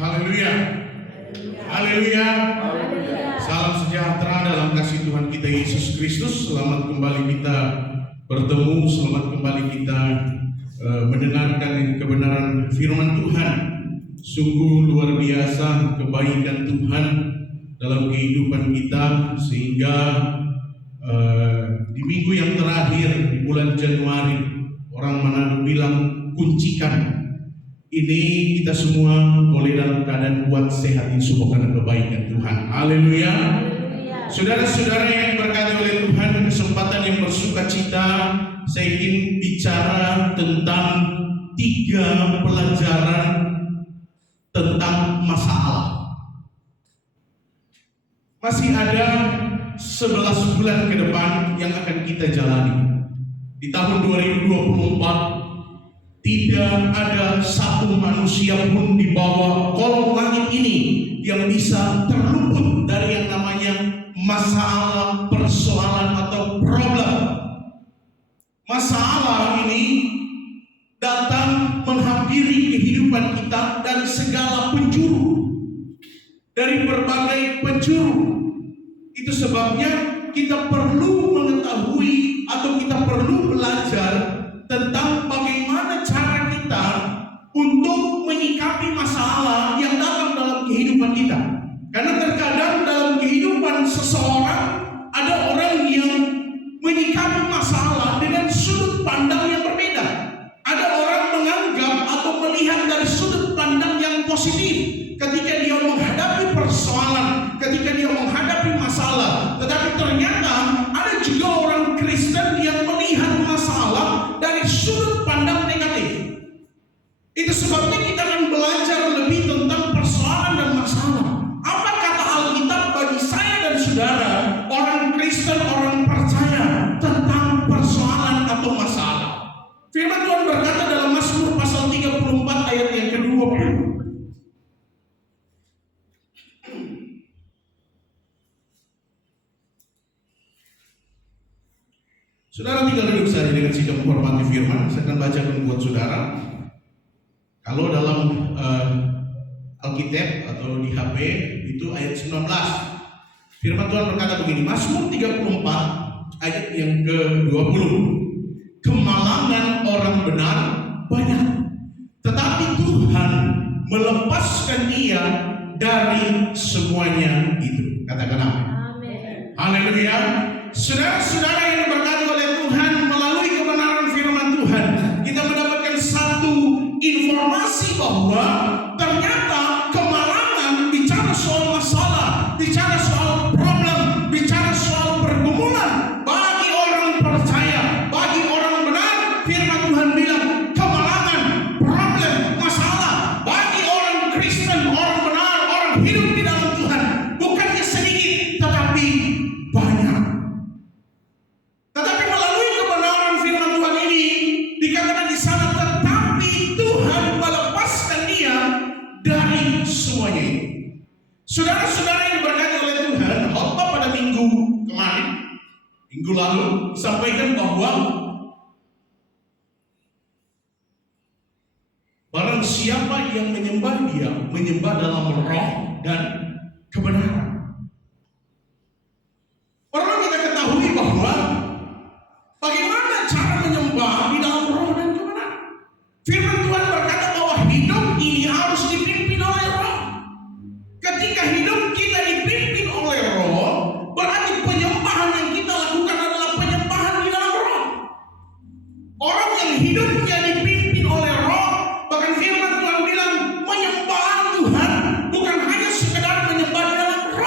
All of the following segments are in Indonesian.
Haleluya. Haleluya. Salam sejahtera dalam kasih Tuhan kita Yesus Kristus. Selamat kembali kita bertemu, selamat kembali kita mendengarkan kebenaran firman Tuhan. Sungguh luar biasa kebaikan Tuhan dalam kehidupan kita, sehingga di minggu yang terakhir di bulan Januari, orang Manado bilang kuncikan. Ini kita semua boleh dalam keadaan kuat, sehat, insya karena kebaikan Tuhan. Haleluya. Saudara-saudara yang diberkati oleh Tuhan, kesempatan yang bersuka cita, saya ingin bicara tentang 3 pelajaran tentang masalah. Masih ada 11 bulan ke depan yang akan kita jalani. Di tahun 2024 tidak ada satu manusia pun di bawah kolong langit ini yang bisa terluput dari yang namanya masalah, persoalan atau problem. Masalah ini datang menghampiri kehidupan kita dari segala penjuru, dari berbagai penjuru. Itu sebabnya kita perlu mengetahui atau kita perlu belajar tentang bagaimana cara kita untuk menyikapi masalah yang datang dalam kehidupan kita. Karena terkadang dalam kehidupan seseorang ada orang yang menyikapi masalah dengan sudut pandang yang berbeda. Ada orang menganggap atau melihat dari sudut pandang yang positif ketika dia menghadapi persoalan, ketika dia menghadapi masalah. Tetapi ternyata ada juga orang Kristen yang melihat masalah dari sudut pandang negatif. Itu sebabnya kita akan belajar lebih tentang persoalan dan masalah. Apa kata Alkitab bagi saya dan saudara, orang Kristen, orang percaya, tentang persoalan atau masalah? Firman Tuhan berkata dalam Mazmur pasal 34 ayat yang ke-20. Saudara tinggal duduk saja dengan sikap menghormati firman. Saya akan bacakan buat saudara. Kalau dalam Alkitab atau di HP itu ayat 19. Firman Tuhan berkata begini, Mazmur 34 ayat yang ke-20. Kemalangan orang benar banyak, tetapi Tuhan melepaskan dia dari semuanya itu. Katakan amin. Haleluya. Saudara-saudara yang diberkati oleh Tuhan, melalui kebenaran firman Tuhan, kita mendapatkan satu informasi bahwa ternyata kemalangan bicara soal masalah, bicara soal problem, bicara soal pergumulan. Bagi orang percaya, bagi orang benar, firman Tuhan bilang kemalangan, problem, masalah. Bagi orang Kristen, orang benar, orang hidup di dalam Tuhan, bukannya sedikit tetapi banyak. Tetapi melalui kebenaran firman Tuhan ini dikatakan di sana, tetapi Tuhan melepaskan dia dari semuanya ini. Saudara-saudara yang diberkati oleh Tuhan, khotbah pada minggu kemarin, minggu lalu, sampaikan bahwa barang siapa yang menyembah dia, menyembah dalam roh dan kebenaran. Perlu kita ketahui bahwa bagaimana cara menyembah di dalam roh dan kebenaran. Firman Tuhan berkata bahwa hidup ini harus dipimpin oleh roh. Ketika hidup kita dipimpin oleh roh, berarti penyembahan yang kita lakukan adalah penyembahan di dalam roh. Orang yang hidupnya dipimpin oleh roh, bahkan firman Tuhan bilang menyembah Tuhan bukan hanya sekedar menyembah di dalam roh.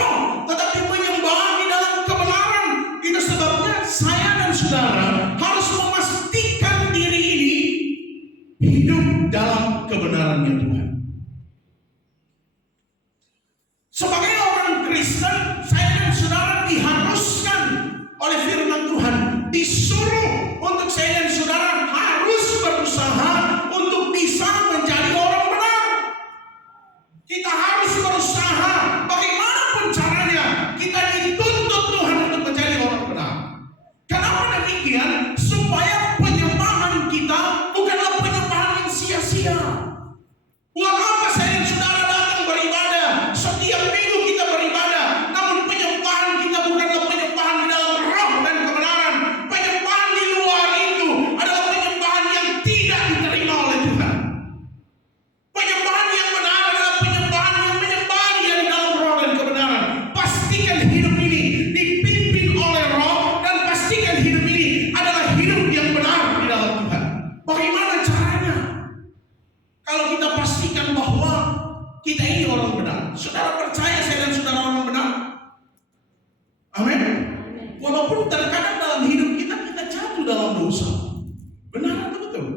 pastikan bahwa kita ini orang benar. Saudara percaya saya dan saudara orang benar? Amin. Walaupun terkadang dalam hidup kita jatuh dalam dosa. Benar atau betul?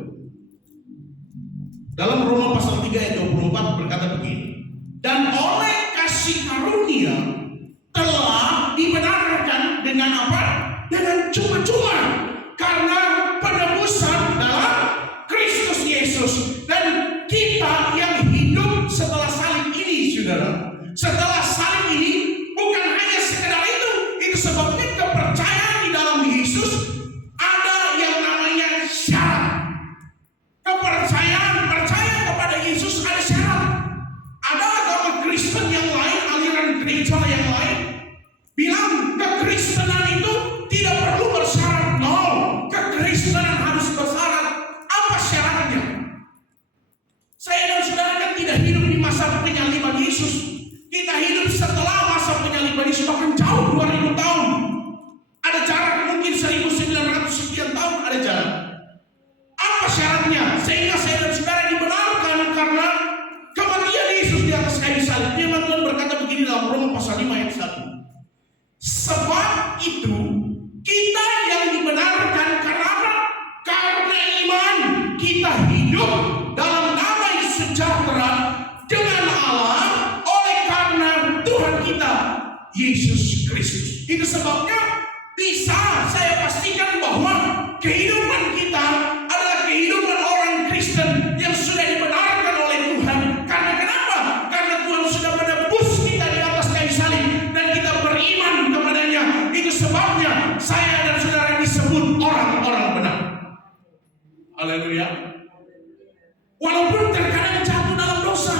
Dalam Roma pasal 3 ayat 24 berkata begini. Dan oleh kasih karunia telah dibenarkan dengan apa? Dengan cuma-cuma. Karena penebusan dalam Kristus Yesus. Dan kita yang hidup setelah salib ini, saudara. Setelah salib ini bukan hanya sekedar itu. Itu sebabnya kepercayaan di dalam Yesus ada yang namanya syarat. Kepercayaan, percaya kepada Yesus ada syarat. Ada agama Kristen yang lain, aliran gereja yang lain bilang kekristenan itu tidak perlu bersyarat. No, kekristenan harus bersyarat. Apa syaratnya? Saya dan saudara kan tidak hidup di masa penyaliban Yesus. Kita hidup setelah masa penyaliban Yesus, bahkan jauh 2000 tahun. Ada jarak mungkin 1900 sekian tahun, ada jarak. Apa syaratnya? Sehingga saya dan saudara dibenarkan karena kematian Yesus di atas kayu salib. Firman Tuhan berkata begini dalam Roma pasal 5 ayat 1. Sebab itu kita yang dibenarkan karena apa? Karena iman kita hidup dalam damai sejahtera dengan Allah oleh karena Tuhan kita Yesus Kristus. Itu sebabnya bisa saya pastikan bahwa kehidupan kita adalah kehidupan orang Kristen yang sudah dibenarkan oleh Tuhan. Karena kenapa? Karena Tuhan sudah menebus kita di atas kayu salib dan kita beriman kepadanya. Itu sebabnya saya dan saudara disebut orang-orang benar. Haleluya. Walaupun terkadang jatuh dalam dosa.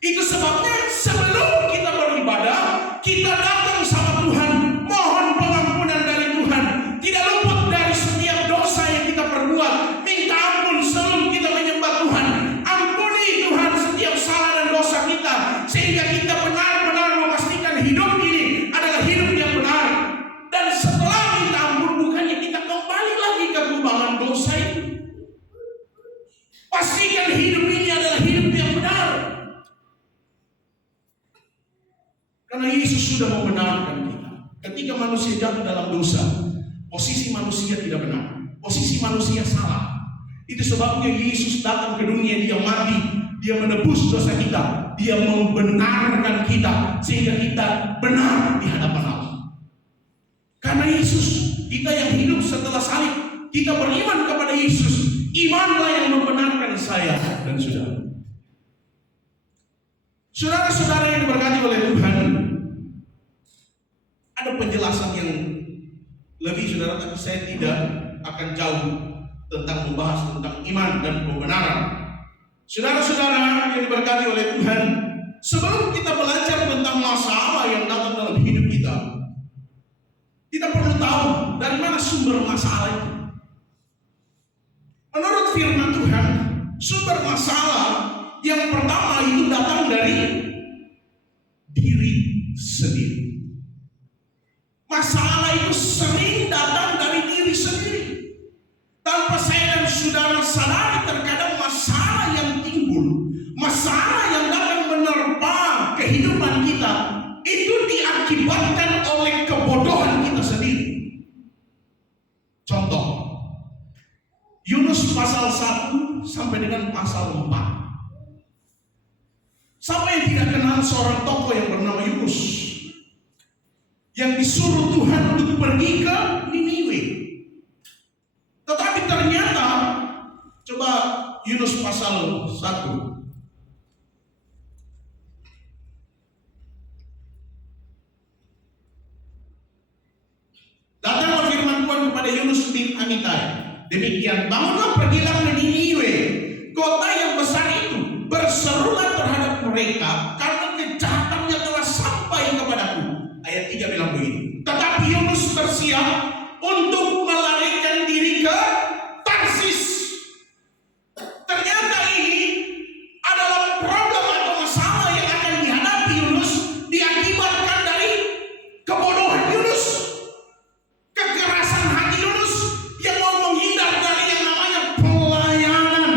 Itu sebabnya sebelum kita beribadah, kita datang sama Tuhan, mohon pengampunan dari Tuhan. Tidak luput dari setiap dosa yang kita perbuat. Minta ampun sebelum kita menyembah Tuhan. Ampuni Tuhan setiap salah dan dosa kita, sehingga kita benar-benar memastikan hidup ini adalah hidup yang benar. Dan setelah minta ampun, bukannya kita kembali lagi ke kubangan dosa itu. Pastikan hidup ini adalah hidup yang benar. Karena Yesus sudah membenarkan kita. Ketika manusia jatuh dalam dosa, posisi manusia tidak benar, posisi manusia salah. Itu sebabnya Yesus datang ke dunia, dia mati, dia menebus dosa kita, dia membenarkan kita sehingga kita benar di hadapan Allah. Karena Yesus, kita yang hidup setelah salib, kita beriman kepada Yesus. Imanlah yang membenarkan saya dan saudara. Saudara-saudara yang diberkati oleh Tuhan, ada penjelasan yang lebih, saudara, tapi saya tidak akan jauh tentang membahas tentang iman dan kebenaran. Saudara-saudara yang diberkati oleh Tuhan, sebelum kita belajar tentang masalah yang datang dalam hidup kita perlu tahu dari mana sumber masalah itu. Menurut firman Tuhan, sumber masalah yang pertama itu datang dari diri sendiri. Masalah itu sering datang dari diri sendiri. Tanpa saya dan saudara sadari, terkadang masalah yang timbul, masalah yang datang menerpa kehidupan kita, itu diakibatkan oleh kebodohan kita sendiri. Contoh, Yunus pasal 1 sampai dengan pasal 4. Siapa yang tidak kenal seorang tokoh yang bernama Yunus, yang disuruh Tuhan untuk pergi ke Niniwe. Tetapi ternyata, coba Yunus pasal 1. Datanglah firman Tuhan kepada Yunus bin Amitai. Demikian, bangunlah, pergilah ke Niniwe, kota yang besar itu. Berserulah terhadap mereka, karena kejahatannya telah sampai kepadaku. Ayat 3 bilang begini. Tetapi Yunus bersiap untuk melarikan diri ke Tarsis. Ternyata ini adalah problem atau masalah yang akan dihadapi Yunus, diakibatkan dari kebodohan Yunus, kekerasan hati Yunus yang mau menghindar dari yang namanya pelayanan.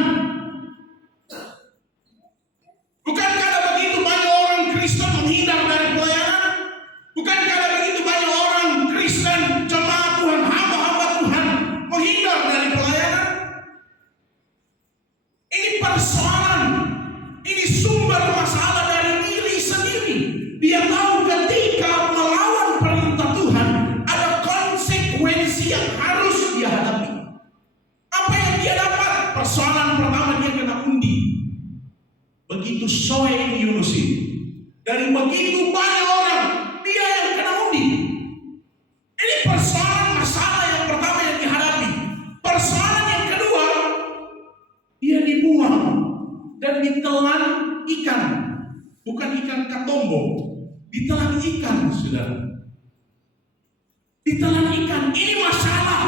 sumber masalah dari diri sendiri. Dia tahu ketika melawan perintah Tuhan ada konsekuensi yang harus dia hadapi. Apa yang dia dapat? Persoalan pertama, dia kena undi. Begitu Soe Yunus ini, dari begitu banyak orang, dia yang kena undi. Ini persoalan masalah yang pertama yang dihadapi. Persoalan yang kedua, dia dibuang dan ditelan ikan. Bukan ikan katombo, ditelan ikan, saudara. Ditelan ikan. Ini masalah,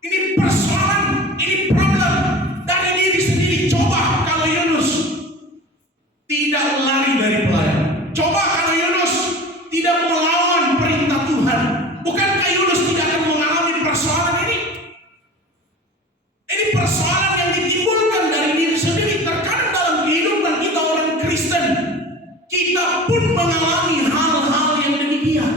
ini persoalan, ini problem dari diri sendiri. Coba kalau Yunus tidak lari dari pelayan. Coba kalau Yunus tidak melawan perintah Tuhan. Bukankah Yunus tidak akan mengalami persoalan ini? Ini persoalan yang ditimbulkan dari diri sendiri. Terkadang dalam kehidupan kita orang Kristen, kita pun mengalami hal-hal yang demikian.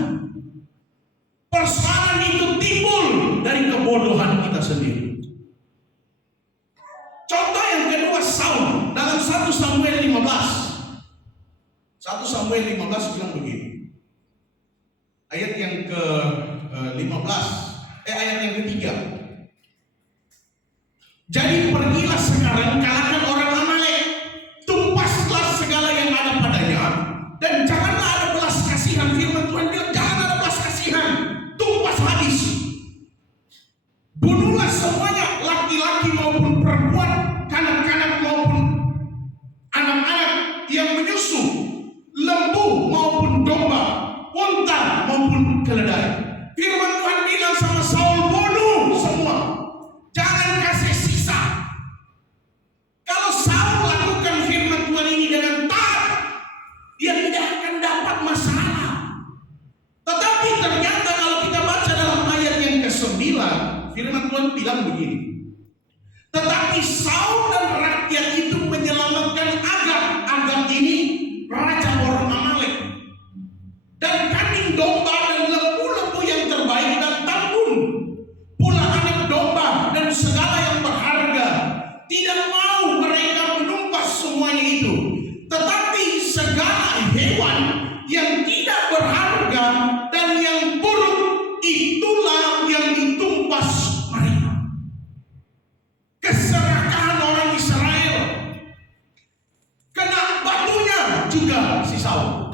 Persoalan itu timbul dari kebodohan kita sendiri. Contoh yang kedua, Saul dalam 1 Samuel 15. 1 Samuel 15 bilang begini. Ayat yang ke-15, ayat yang ketiga. Jadi pergilah sekarang, kalahkan orang Amalek, tumpaslah segala yang ada padanya, dan janganlah ada belas kasihan. Firman Tuhan bilang jangan ada belas kasihan, tumpas habis. Bunuhlah semuanya, laki-laki maupun perempuan, kanak-kanak maupun anak-anak yang menyusu, lembu maupun domba, unta maupun keledai. Firman Tuhan bilang sama Saul, bunuh semua, jangan kasih sisa. Kalau Saul lakukan firman Tuhan ini dengan taat, dia tidak akan dapat masalah. Tetapi ternyata kalau kita baca dalam ayat yang ke-9, firman Tuhan bilang begini. Tetapi Saul dan rakyat itu menyelamatkan Agag. Agag ini raja orang Amalek. Dan kambing domba dan lembu-lembu yang terbaik dan tambun, pula anak domba dan segala yang berharga. Tidak mau mereka menumpas semuanya itu, tetapi segala hewan yang tidak berharga dan yang buruk, itulah yang ditumpas mereka. Keserakahan orang Israel. Kena batunya juga si Saul.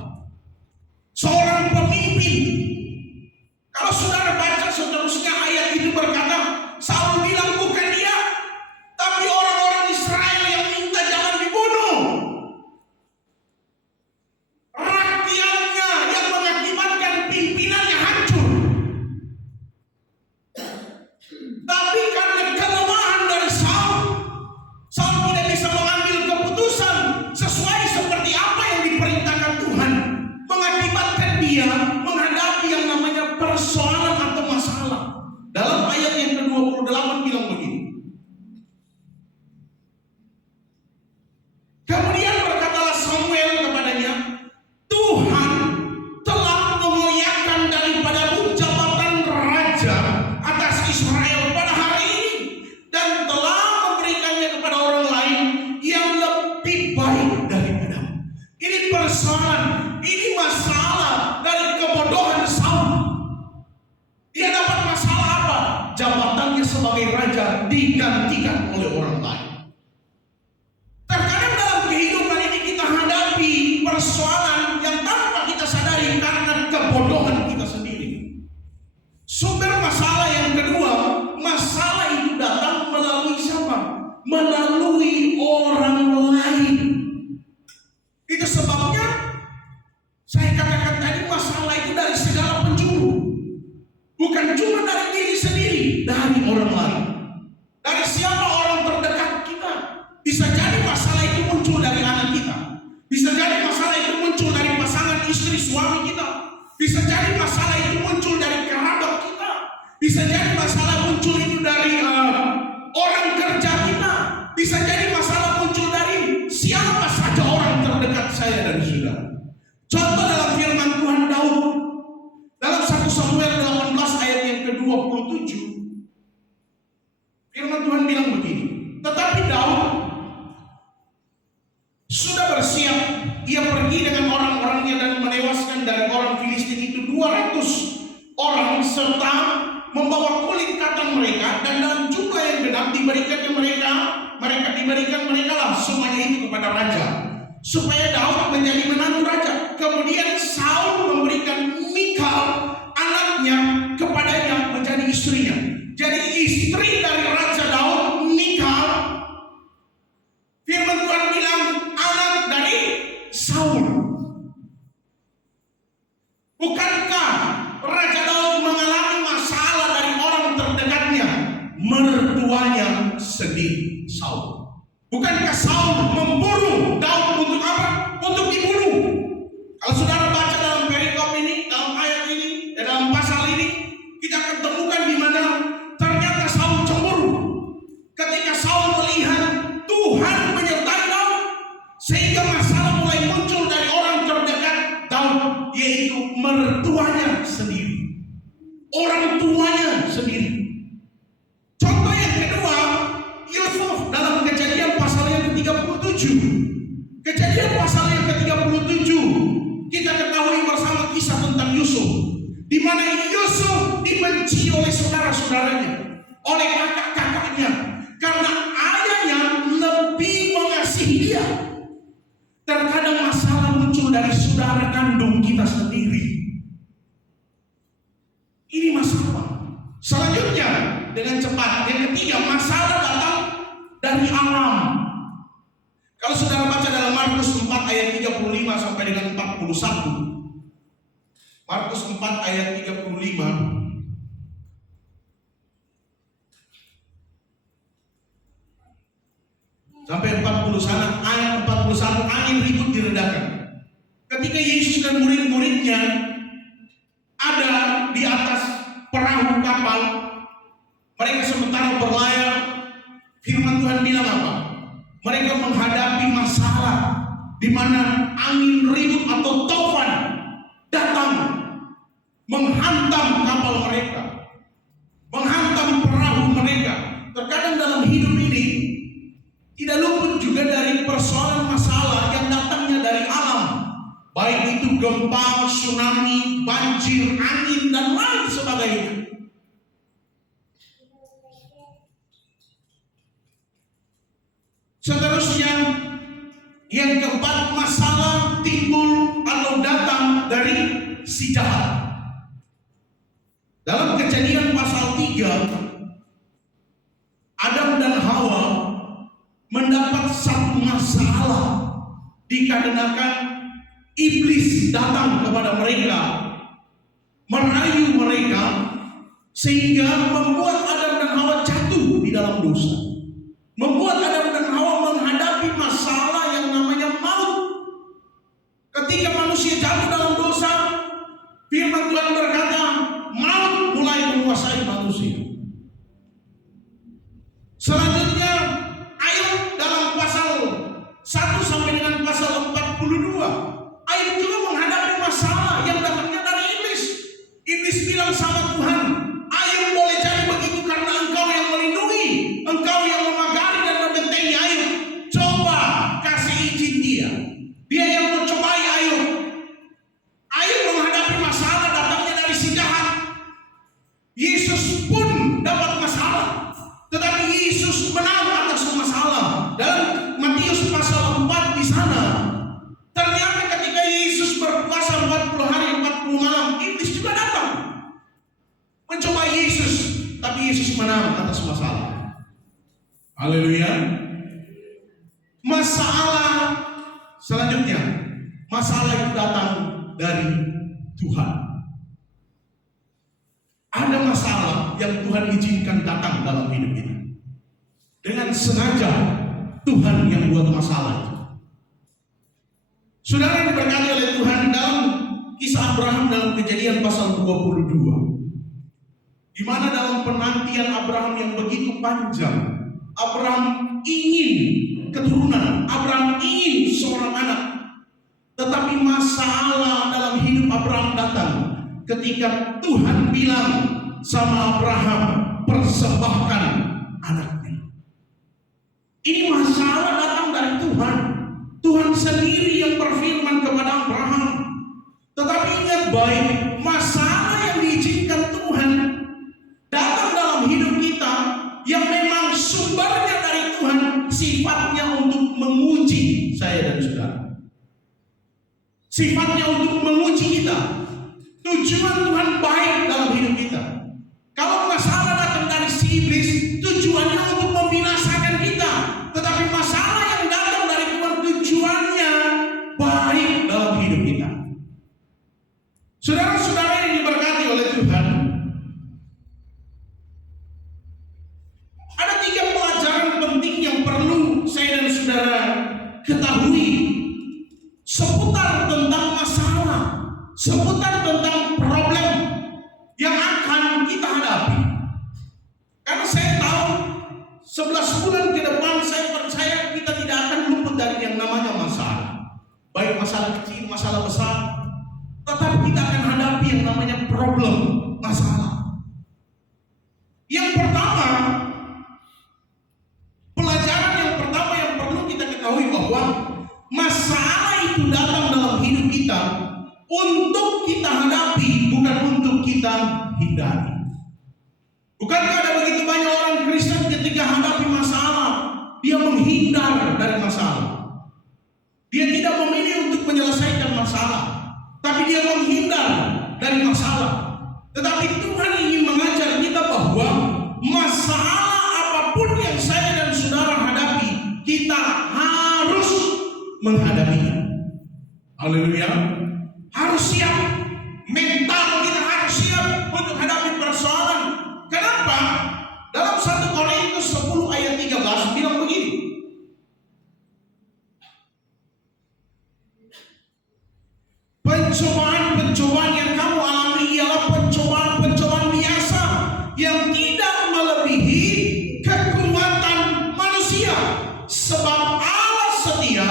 Seorang pemimpin. Kalau saudara baca seterusnya ayat itu berkata, Saul bilang bukan dia, tapi orang-orang Israel yang minta jangan dibunuh. Rakyatnya yang mengakibatkan pimpinannya hancur. Tapi karena kelemahan dari Saul, Saul tidak bisa mengambil keputusan sesuai seperti apa yang diperintahkan Tuhan, mengakibatkan dia menghadapi yang namanya persoalan atau masalah. Dalam ayat yang ke-28 bilang begini. Kemudian berkatalah Samuel kepadanya, Tuhan telah memuliakan daripadamu jabatan raja atas Israel pada hari ini, dan telah memberikannya kepada orang lain yang lebih baik daripadamu. Ini persoalan, ini masalah dari kebodohan Saul. Dia dapat masalah apa? Jabatannya sebagai raja digantikan oleh orang lain. Terkadang dalam kehidupan ini kita hadapi persoalan yang tanpa kita sadari karena kebodohan kita sendiri. Sumber masalah yang kedua, masalah itu datang melalui siapa? Melalui orang lain. Itu sebabnya saya katakan tadi, masalah itu dari segala penjuru. Bukan cuma dari diri sendiri, dari orang lain. Dari siapa? Orang terdekat kita. Bisa jadi masalah itu muncul dari anak kita. Bisa jadi masalah itu muncul dari pasangan istri suami kita. Bisa jadi masalah itu muncul dari kerabat kita. Bisa jadi masalah muncul itu dari orang kerja kita. Bisa jadi masalah muncul dari siapa saja orang terdekat saya dan saudara. Contoh dalam firman Tuhan Daud. Dalam 1 Samuel 18 ayat yang ke-27. Firman Tuhan bilang begini. Tetapi Daud sudah bersiap. Ia pergi dengan orang-orangnya dan menewaskan dari orang Filistin itu 200 orang serta membawa kulit katan mereka, dan dalam jumlah yang genap diberikan mereka lah semuanya itu kepada raja, supaya Daud menjadi menantu raja. Kemudian Saul memberikan Mikal anaknya kepadanya menjadi istrinya. Jadi istri dari Raja Daud, Mikal, firman Tuhan bilang anak dari Saul. Bukankah Raja Daud mengalami masalah dari orang terdekatnya? Mertuanya sendiri, Saul. Bukankah Saul memburu Daud untuk apa? Untuk dibunuh. Kalau saudara baca dalam perikop ini, dalam ayat ini, dalam pasal ini, kita akan temukan di mana ternyata Saul cemburu. Ketika Saul melihat Tuhan menyertai Daud, sehingga masalah mulai muncul dari orang terdekat Daud, yaitu mertuanya sendiri, orang tuanya sendiri. Contoh yang kedua, Yusuf dalam Kejadian pasal yang ke-37. Kejadian pasal yang ke-37, kita ketahui bersama kisah tentang Yusuf, di mana Yusuf dibenci oleh saudara-saudaranya, oleh kakak-kakaknya, karena ayahnya lebih mengasihi dia. Terkadang masalah muncul dari saudara kandung kita sendiri. Ini masalah. Selanjutnya, dengan cepat, yang ketiga, masalah datang dari alam. Kalau saudara baca dalam Markus 4 ayat 35 sampai dengan 41. Markus 4 ayat 35. Sampai 40 sana, ayat 41, angin ribut diredakan. Ketika Yesus dan murid-muridnya ada di atas perahu kapal, mereka sementara berlayar, firman Tuhan bilang apa? Mereka menghadapi masalah di mana angin ribut atau taufan datang menghantam kapal mereka, menghantam perahu mereka. Terkadang dalam hidup ini tidak luput juga dari persoalan masalah yang datangnya dari alam, baik itu gempa, tsunami, banjir, angin, dan lain sebagainya. Seterusnya, yang keempat, masalah timbul atau datang dari si jahat. Dalam Kejadian pasal 3, Adam dan Hawa mendapat satu masalah dikarenakan iblis datang kepada mereka, merayu mereka, sehingga membuat Adam dan Hawa jatuh di dalam dosa. Membuat Adam dan Hawa menghadapi masalah yang namanya maut. Ketika manusia jatuh dalam dosa, firman Tuhan berkata, maut mulai menguasai manusia. Selanjutnya, Ayub dalam pasal 1 sampai dengan pasal 42, Ayub juga menghadapi masalah yang datangnya dari iblis. Iblis bilang sama Tuhan, Ayub boleh jadi begitu karena engkau yang melindungi, engkau yang memagari dan membentengi Ayub. Coba kasih izin dia. Dia yang mencobai Ayub. Ayub menghadapi masalah datangnya dari si jahat. Yesus pun dapat masalah, tetapi Yesus menang atas masalah. Dalam Matius pasal 4 di sana, ternyata ketika Yesus berpuasa 40 hari 40 malam, iblis juga datang mencoba Yesus, tapi Yesus menang atas masalah. Haleluya. Masalah selanjutnya, masalah itu datang dari Tuhan. Ada masalah yang Tuhan izinkan datang dalam hidup kita. Dengan sengaja Tuhan yang buat masalah itu. Saudara yang diberkati oleh Tuhan, dalam kisah Abraham dalam Kejadian pasal 22, di mana dalam penantian Abraham yang begitu panjang, Abraham ingin keturunan, Abraham ingin seorang anak, tetapi masalah dalam hidup Abraham datang ketika Tuhan bilang sama Abraham, persembahkan anaknya. Ini masalah datang dari Tuhan. Tuhan sendiri yang berfirman kepada Abraham. Tetapi ingat baik, masalah yang diizinkan Tuhan datang dalam hidup kita yang memang sumbernya dari Tuhan, sifatnya untuk menguji saya dan saudara. Sifatnya untuk menguji kita. Tujuan Tuhan baik dalam hidup kita. Kalau masalah datang dari si iblis, tujuannya untuk membinasakan kita. Tetapi masalah yang datang dari Tuhan, tujuannya baik dalam hidup kita. Saudara-saudara yang diberkati oleh Tuhan, ada 3 pelajaran penting yang perlu saya dan saudara ketahui seputar tentang masalah, seputar tentang problem yang akan kita hadapi. Karena saya tahu 11 bulan ke depan saya percaya kita tidak akan luput dari yang namanya masalah. Baik masalah kecil, masalah besar, tetapi kita akan hadapi yang namanya problem, masalah. Yang pertama, pelajaran yang pertama yang perlu kita ketahui bahwa masalah itu datang dalam hidup kita untuk kita hadapi, bukan untuk kita hindari. Bukankah ada begitu banyak orang Kristen ketika hadapi masalah, dia menghindar dari masalah. Dia tidak memilih untuk menyelesaikan masalah, tapi dia menghindar dari masalah. Tetapi Tuhan ingin mengajar kita bahwa masalah apapun yang saya dan saudara hadapi, kita harus menghadapinya. Haleluya. Harus siap. Mental kita harus siap untuk hadapi persoalan. Kenapa? Dalam 1 Korintus 10 ayat 13 bilang begini. Pencobaan-pencobaan yang kamu alami ialah pencobaan-pencobaan biasa yang tidak melebihi kekuatan manusia. Sebab Allah setia,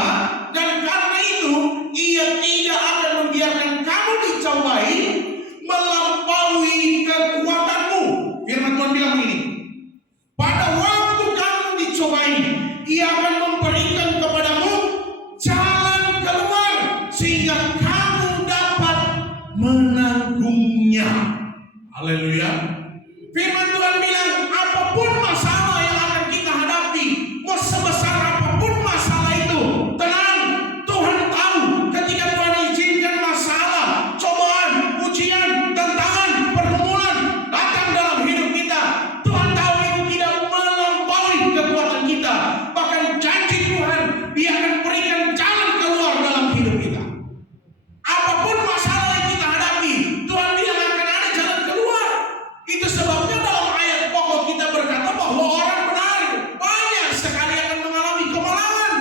dan karena itu Ia tidak akan membiarkan kamu dicobai melampaui kekuatanmu. Firman Tuhan bilang begini, pada waktu kamu dicobai, Ia akan memberikan kepadamu jalan keluar sehingga kamu dapat menanggungnya. Haleluya. Firman Tuhan bilang, apapun masalah yang akan kita hadapi, mau sebesar apapun masalah itu, tenang, Tuhan tahu ketika Tuhan izinkan masalah, cobaan, ujian, tantangan, pergumulan datang dalam hidup kita, Tuhan tahu itu tidak melampaui kekuatan kita. Bahkan janji Tuhan, Dia akan berikan jalan keluar dalam hidup kita. Apapun masalah yang kita hadapi, Tuhan bilang akan ada jalan keluar. Itu sebabnya dalam ayat pokok kita berkata bahwa orang benar banyak sekali akan mengalami kemalangan,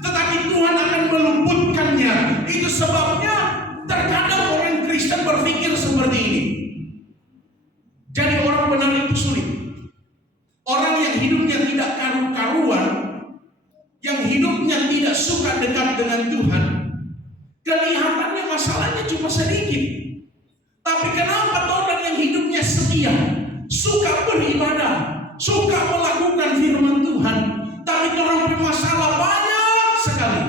tetapi Tuhan akan meluputkannya. Itu sebabnya terkadang orang Kristen berpikir seperti ini. Jadi orang benar itu sulit. Orang yang hidupnya tidak karu-karuan, yang hidupnya tidak suka dekat dengan Tuhan, kelihatannya masalahnya cuma sedikit. Tapi kenapa orang yang hidupnya setia, suka beribadah, suka melakukan firman Tuhan, tapi orang bermasalah banyak sekali.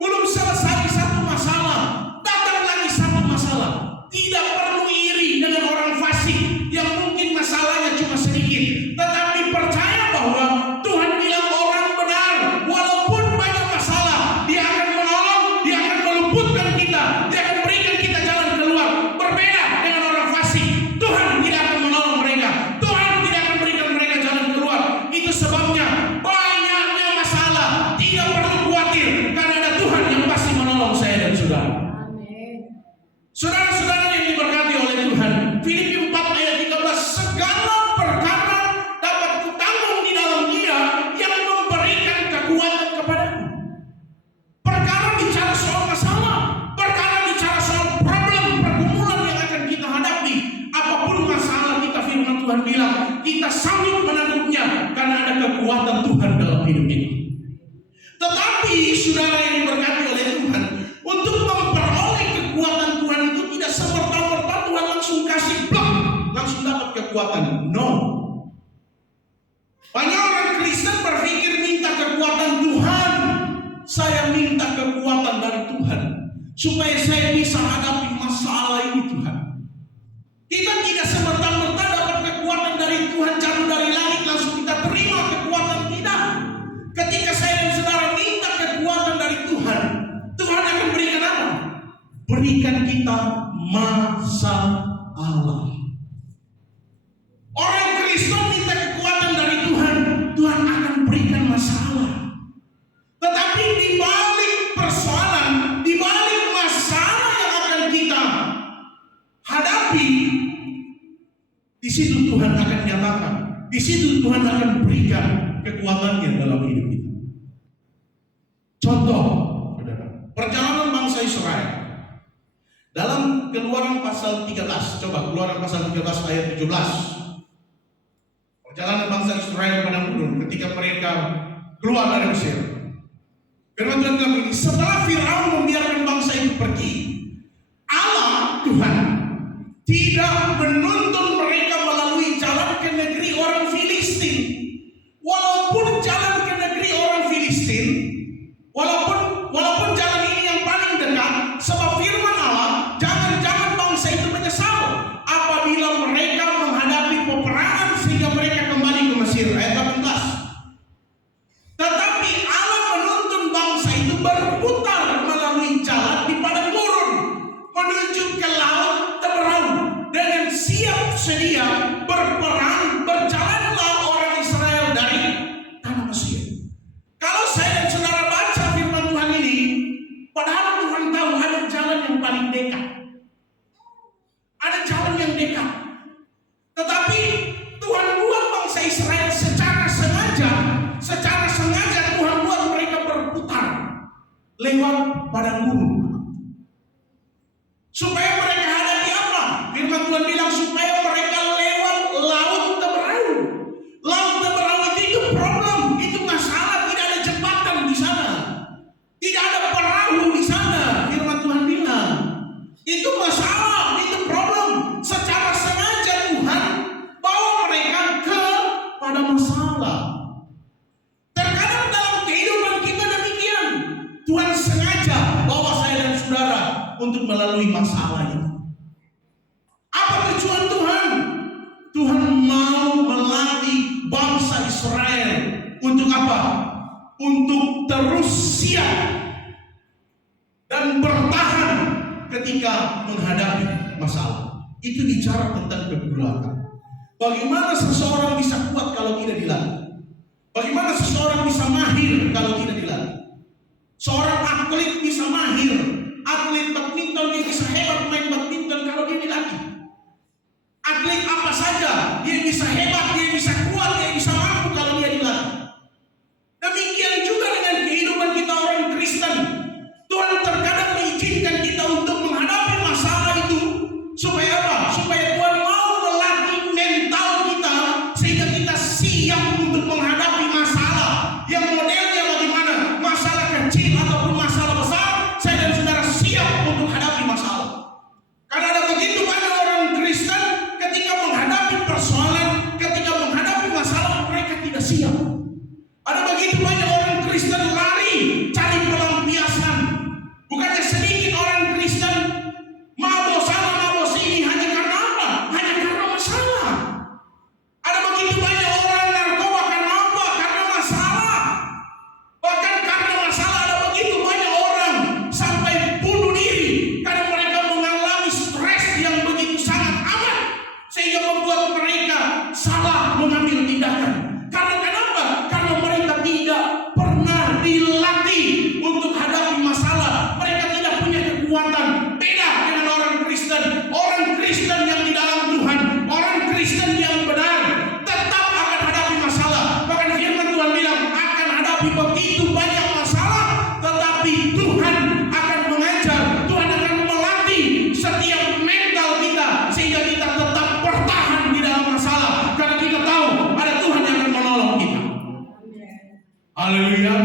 Belum selesai satu masalah, datang lagi satu masalah. Tidak perlu iri dengan orang fasik yang mungkin masalahnya cuma sedikit, tetapi percaya bahwa Tuhan bilang orang benar, walaupun banyak masalah, Dia akan menolong, Dia akan meluputkan kita, Dia akan berikan kita jalan keluar. Berbeda dengan orang fasik, Tuhan tidak akan menolong mereka, Tuhan tidak akan berikan mereka jalan keluar. Itu sebabnya banyaknya masalah, tidak perlu khawatir, karena ada Tuhan yang pasti menolong saya dan saudara. Saudara-saudara yang diberkati oleh Tuhan, Filipi 4 ayat 13, segala perkara dapat kutanggung di dalam Dia yang memberikan kekuatan kepadaku. Perkara bicara soal masalah, perkara bicara soal problem, pergumulan yang akan kita hadapi. Apapun masalah kita, firman Tuhan bilang, kita sanggup menanggungnya karena ada kekuatan Tuhan dalam hidup kita. Tetapi saudara yang diberkati oleh Tuhan, untuk memperoleh kekuatan Tuhan itu tidak semerta-merta Tuhan langsung kasih blok, langsung dapat kekuatan. No. Banyak orang Kristen berpikir minta kekuatan Tuhan, saya minta kekuatan supaya saya bisa hadapi masalah ini Tuhan. Kita tidak semerta-merta dapat kekuatan dari Tuhan jatuh dari langit langsung kita terima kekuatan, tidak. Ketika saya dan saudara minta kekuatan dari Tuhan, Tuhan akan berikan apa? Berikan kita masalah. Orang Kristen minta kekuatan dari Tuhan, Tuhan akan berikan masalah. Tetapi di balik persoalan, di balik masalah yang akan kita hadapi, di situ Tuhan akan nyatakan, di situ Tuhan akan berikan kekuatannya dalam hidup kita. Contoh, perjalanan bangsa Israel dalam Keluaran pasal 13. Coba Keluaran pasal 13 ayat 17. Perjalanan bangsa Israel padang gurun ketika mereka keluar dari Mesir. Firman Tuhan bilang ini, setelah Firaun membiarkan bangsa itu pergi, Allah Tuhan tidak menuntun mereka melalui jalan ke negeri orang Filistin. Walaupun jalan ke negeri orang Filistin, walaupun jalan ini yang paling dekat, sebab firman Allah, jangan-jangan bangsa itu menyesal apabila mereka menghadapi peperangan sehingga mereka kembali ke Mesir. Ayat 18. Tetapi Allah menuntun bangsa itu berputar melalui jalan di padang gurun menuju ke laut Teberau dengan siap sedia berperang. Berjalanlah orang Israel dari tanah Mesir. Kalau saya dan saudara baca firman Tuhan ini, padahal Tuhan tahu ada jalan yang paling dekat, ada jalan yang dekat, tetapi Tuhan buat bangsa Israel secara sengaja Tuhan buat mereka berputar lewat padang gurun. Supaya mereka hadapi apa? Firman Tuhan bilang supaya mereka lewat laut Teberau. Laut Teberau itu problem, itu masalah, tidak ada jembatan di sana, tidak ada perahu di sana. Firman Tuhan bilang itu masalah, itu problem. Secara sengaja Tuhan bawa mereka ke pada masalah. Terkadang dalam kehidupan kita demikian, Tuhan sengaja bawa saya dan saudara untuk melalui masalah itu. Apa tujuan Tuhan? Tuhan mau melatih bangsa Israel untuk apa? Untuk terus siap dan bertahan ketika menghadapi masalah. Itu bicara tentang kekuatan. Bagaimana seseorang bisa kuat kalau tidak dilatih? Bagaimana seseorang bisa mahir kalau tidak dilatih? Seorang atlet bisa mahir, atlet badminton dia bisa hebat main badminton kalau dia dilatih. Atlet apa saja dia bisa hebat, dia bisa kuat, dia bisa mampu kalau dia dilatih. Demikian juga dengan kehidupan kita orang Kristen. Tuhan terkadang mengizinkan kita untuk menghadapi masalah itu supaya apa? Supaya Tuhan mau melatih mental kita sehingga kita siap untuk menghadapi masalah yang modelnya bagaimana? Masalah kecil ataupun masalah besar, saya dan saudara siap untuk hadapi masalah. Karena ada begitu banyak orang Kristen ketika menghadapi persoalan, ketika menghadapi masalah mereka tidak siap. Ada begitu banyak orang Kristen lari cari pelampiasan. Bukannya sedikit orang Kristen mabok sana mabok sini hanya karena apa? Hanya karena masalah. Ada begitu banyak orang narkoba karena apa? Karena masalah. Bahkan karena masalah ada begitu banyak orang sampai bunuh diri karena mereka mengalami stres yang begitu sangat amat sehingga membuat mereka salah mengambil tindakan. Karena kenapa? Karena mereka tidak pernah dilatih untuk hadapi masalah. Mereka tidak punya kekuatan. Beda dengan orang Kristen. Orang Kristen yang di dalam Tuhan, orang Kristen yang benar tetap akan hadapi masalah. Bahkan firman Tuhan bilang akan hadapi begitu banyak masalah, tetapi Tuhan akan mengajar, Tuhan akan melatih setiap mental kita sehingga kita tetap bertahan di dalam masalah. Karena kita tahu ada Tuhan yang akan menolong kita. Haleluya.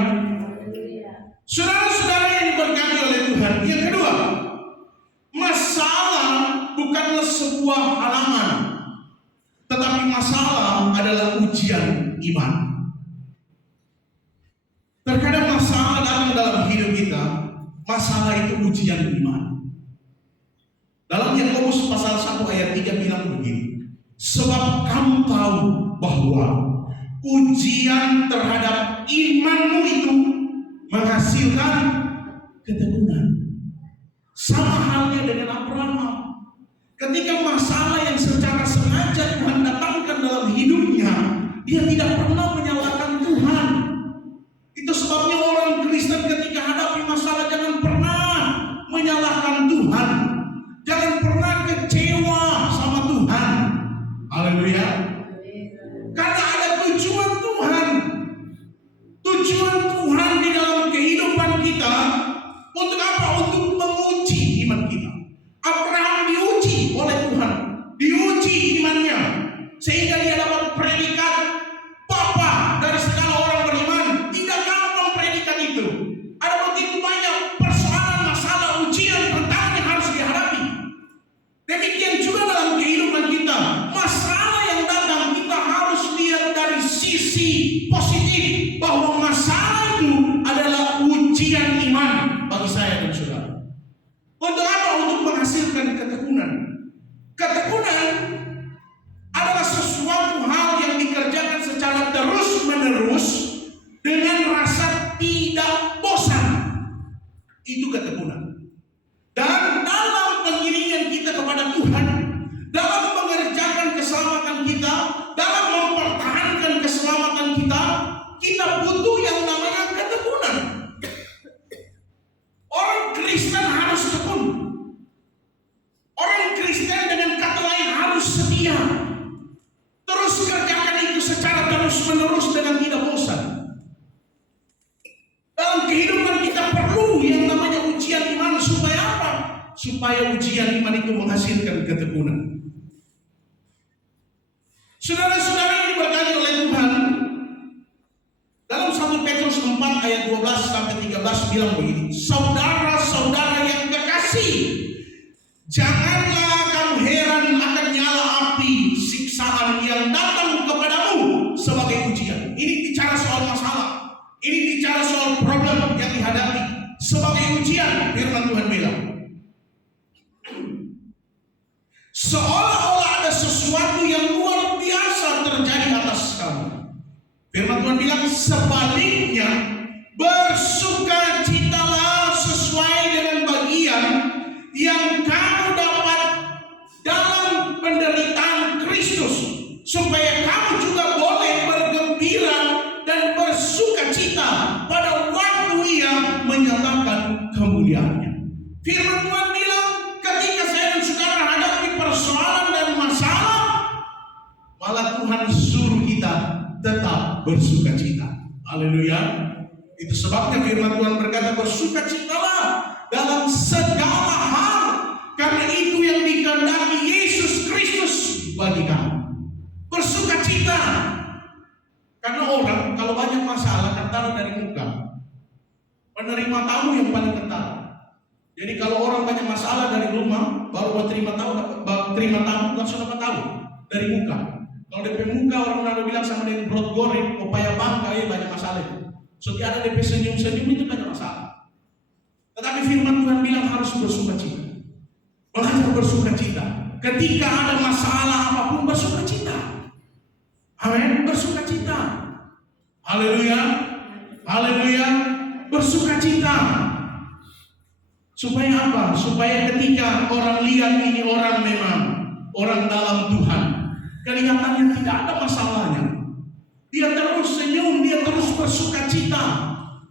Saudara-saudara yang diberkati oleh Tuhan. Yang kedua, masalah bukanlah sebuah halangan, tetapi masalah adalah ujian iman. Terkadang masalah datang dalam hidup kita, masalah itu ujian iman. Dalam Yakobus pasal 1 ayat 3 bilang begini, sebab kamu tahu bahwa ujian terhadap imanmu itu menghasilkan ketekunan. Sama halnya dengan Abraham. Ketika masalah yang secara sengaja Tuhan datangkan dalam hidupnya, dia tidak pernah menyalahkan Tuhan. Itu sebabnya orang Kristen ketika hadapi masalah jangan pernah menyalahkan Tuhan. Jangan pernah kecewa sama Tuhan. Haleluya. Karena ada tujuan Tuhan. Tujuan Tuhan di dalam kehidupan kita untuk apa? Untuk menguji iman kita. Abraham diuji oleh Tuhan, diuji imannya, sehingga dia dapat predikat Bapa dari segala orang beriman. Tidak gampang predikat itu. Ada begitu banyak persoalan, masalah, ujian, tantangan yang harus dihadapi. Demikian juga dalam kehidupan kita, masalah yang datang kita harus lihat dari sisi positif, bahwa masalah itu adalah ujian iman bagi saya dan saudara. Untuk apa? Untuk menghasilkan ketekunan. Ketekunan adalah sesuatu hal yang dikerjakan secara terus-menerus dengan rasa tidak bosan. Itu ketekunan. Dan dalam pengiringan kita kepada Tuhan, dalam mengerjakan keselamatan kita, dalam mempertahankan keselamatan kita, kita butuh yang namanya ketekunan. Orang Kristen harus tekun. Orang Kristen dengan kata lain harus setia. Terus kerjakan itu secara terus-menerus dengan tidak bosan. Dalam kehidupan kita perlu yang namanya ujian iman. Supaya apa? Supaya ujian iman itu menghasilkan ketekunan. Saudara-saudara yang diberkati oleh Tuhan, dalam 1 Petrus 4 ayat 12 sampai 13 bilang begini, saudara-saudara yang kekasih, janganlah kamu heran akan nyala api siksaan yang datang kepadamu sebagai ujian. Ini bicara soal masalah, ini bicara soal problem yang dihadapi. Sebagai ujian, firman Tuhan bilang, seolah-olah ada sesuatu yang luar biasa terjadi atas kamu. Firman Tuhan bilang, sebaliknya bersukacitalah sesuai dengan bagian yang kamu dapat dalam penderitaan Kristus, supaya kamu juga boleh bergembira dan bersukacita pada waktu Ia menyatakan kemuliaannya. Firman Tuhan bilang, ketika saya dan saudara hadapi persoalan dan masalah, malah Tuhan suruh kita tetap bersukacita. Haleluya. Itu sebabnya firman Tuhan berkata, bersukacitalah dalam segala hal, karena itu yang dikehendaki Yesus Kristus bagi kamu. Bersukacita. Karena orang kalau banyak masalah kentara dari muka, penerima tamu yang paling kentara. Jadi kalau orang banyak masalah dari rumah, baru buat terima tamu langsung dapat tahu dari muka. Kalau DP muka orang lalu bilang sama dia brot goreng, upaya bangka ya banyak masalah itu. So tiada DP senyum-senyum itu banyak masalah. Tetapi firman Tuhan bilang harus bersukacita. Belajar bersukacita. Ketika ada masalah apapun bersukacita. Amin, bersukacita. Haleluya. Haleluya. Bersukacita. Supaya apa? Supaya ketika orang lihat ini orang memang orang dalam Tuhan, kelihatannya tidak ada masalahnya. Dia terus senyum, dia terus bersukacita.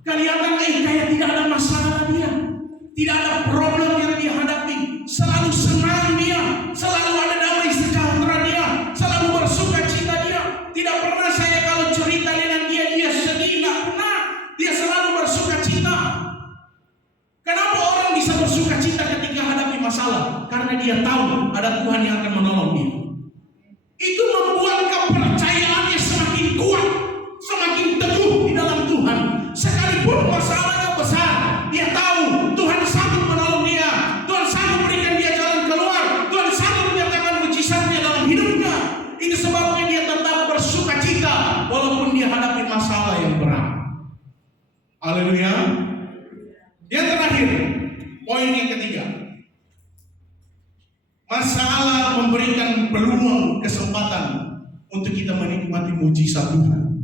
Kelihatan kayak tidak ada masalah dia. Tidak ada problem yang dia hadapi. Selalu senang dia, selalu ada damai sejahtera dia, selalu bersukacita dia. Tidak pernah saya kalau cerita dengan dia sedih, tidak pernah. Dia selalu bersukacita. Kenapa orang bisa bersukacita ketika hadapi masalah? Karena dia tahu ada Tuhan yang akan menolong dia. Itu membuat kepercayaannya semakin kuat, semakin teguh di dalam Tuhan. Sekalipun masalahnya besar, dia tahu Tuhan sanggup menolong dia. Tuhan sanggup berikan dia jalan keluar. Tuhan sanggup menyatakan mujizatnya dalam hidupnya. Itu sebabnya dia tetap bersukacita walaupun dia hadapi masalah yang berat. Haleluya. Yang terakhir, ketiga, masalah memberikan peluang, kesempatan untuk kita menikmati mujizat Tuhan.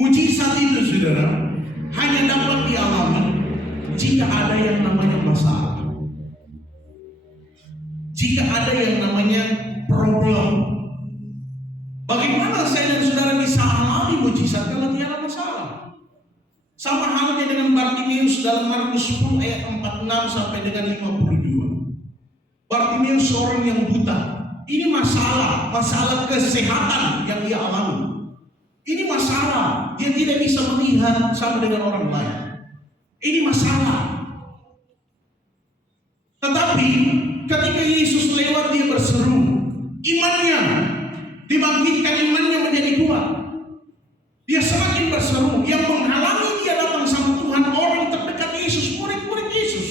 Mujizat itu, saudara, hanya dapat dialami jika ada yang namanya masalah, jika ada yang namanya problem. Bagaimana saya dan saudara bisa alami mujizat kalau tidak ada masalah? Sama halnya dengan Bartimeus dalam Markus 10 ayat 46 sampai dengan 52. Bartimeus seorang yang buta. Ini masalah kesehatan yang dia alami. Ini masalah, dia tidak bisa melihat sama dengan orang lain. Ini masalah. Tetapi ketika Yesus lewat, dia berseru, imannya dibangkitkan, imannya menjadi kuat. Dia semakin berseru, yang menghalangi dia datang sama Tuhan orang terdekat Yesus, murid-murid Yesus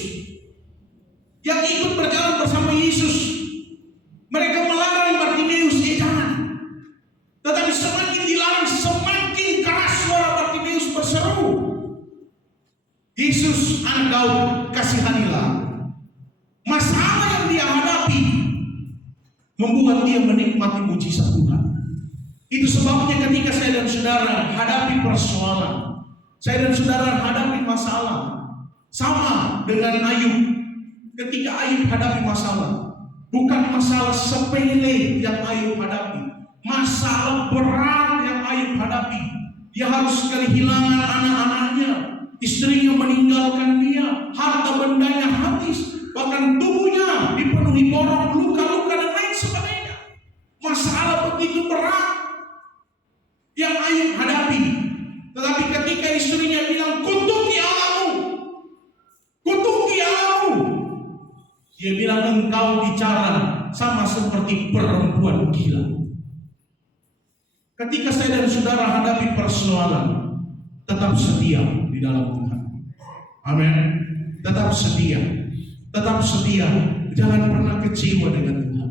yang ikut berjalan bersama Yesus. Mereka melarang Bartimeus, jangan. Tetapi semakin dilarang, semakin keras suara Bartimeus berseru, Yesus, anak Daud, kasihanilah. Masalah yang dia hadapi membuat dia menikmati mujizat Tuhan. Itu sebabnya ketika saya dan saudara hadapi persoalan, saya dan saudara hadapi masalah, sama dengan Ayub. Ketika Ayub hadapi masalah, bukan masalah sepele yang Ayub hadapi, masalah berat yang Ayub hadapi. Dia harus kehilangan anak-anaknya, istrinya meninggalkan dia, harta bendanya habis, bahkan tubuhnya dipenuhi borok, luka-luka dan lain sebagainya. Masalah begitu berat yang Ayub hadapi. Tetapi ketika istrinya bilang, kutuki Allahmu, kutuki Allahmu, dia bilang, engkau bicara sama seperti perempuan gila. Ketika saya dan saudara hadapi persoalan, tetap setia di dalam Tuhan. Amin. Tetap setia. Tetap setia. Jangan pernah kecewa dengan Tuhan.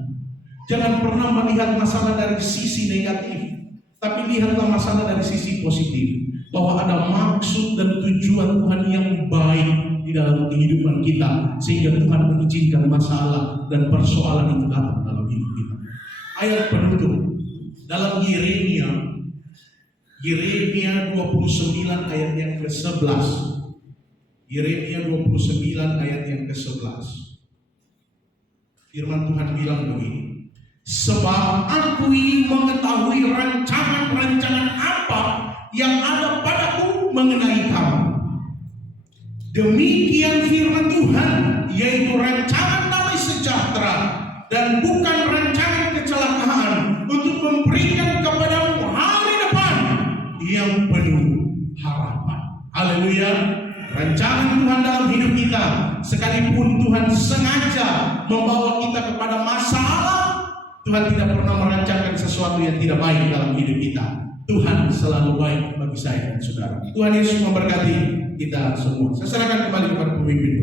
Jangan pernah melihat masalah dari sisi negatif, tapi lihatlah masalah dari sisi positif. Bahwa ada maksud dan tujuan Tuhan yang baik di dalam kehidupan kita, sehingga Tuhan mengizinkan masalah dan persoalan itu datang dalam hidup kita. Ayat penutup dalam Yeremia 29 ayat yang ke-11. Yeremia 29 ayat yang ke-11. Firman Tuhan bilang begini, sebab aku ini mengetahui rancangan-rancangan apa yang ada padaku mengenai kamu. Demikian firman Tuhan, yaitu rancangan damai sejahtera dan bukan rancangan kecelakaan, untuk memberikan kepadamu hari depan yang penuh harapan. Haleluya. Rancangan Tuhan dalam hidup kita, sekalipun Tuhan sengaja membawa kita kepada masalah, Tuhan tidak pernah merancangkan sesuatu yang tidak baik dalam hidup kita. Tuhan selalu baik bagi saya dan saudara. Tuhan Yesus memberkati kita semua. Saya serahkan kembali kepada pemimpin.